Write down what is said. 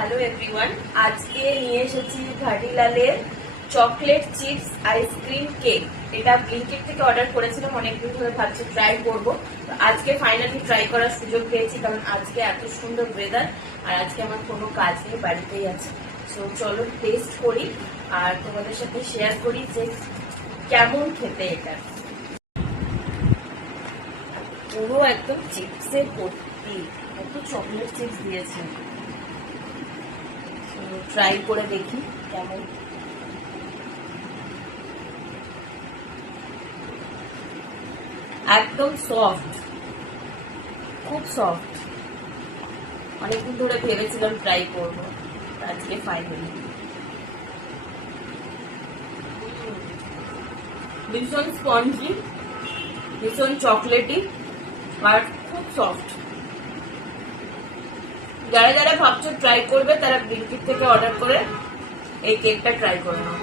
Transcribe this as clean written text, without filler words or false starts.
Hello everyone, আজকে নিয়ে এসেছি ভাটিলালের চকলেট চিপস আইসক্রিম কেক। এটা ব্লিঙ্কিট থেকে অর্ডার করেছিলাম, অনেকদিন ধরে ভাবছি ট্রাই করব। আজকে ফাইনালি ট্রাই করার সুযোগ পেয়েছি, কারণ আজকে এত সুন্দর ওয়েদার আর আজকে আমার কোনো কাজ নেই, বাড়িতেই আছে। সো চলো টেস্ট করি আর তোমাদের সাথে শেয়ার করি যে কেমন খেতে এটা। পুরো একদম চিপসে ভর্তি, এত চকলেট চিপস দিয়েছে। ট্রাই করে দেখি কেমন। একদম সফট, খুব সফট। অনেকদিন ধরে ভেবেছিলাম ট্রাই করব, আজকে ফাইনালি। ভীষণ স্পঞ্জি, ভীষণ চকলেটি আর খুব সফট। যারা যারা ভাবছো ট্রাই করবে তারা ব্লিঙ্কিট থেকে অর্ডার করে এই কেকটা ট্রাই করে নাও।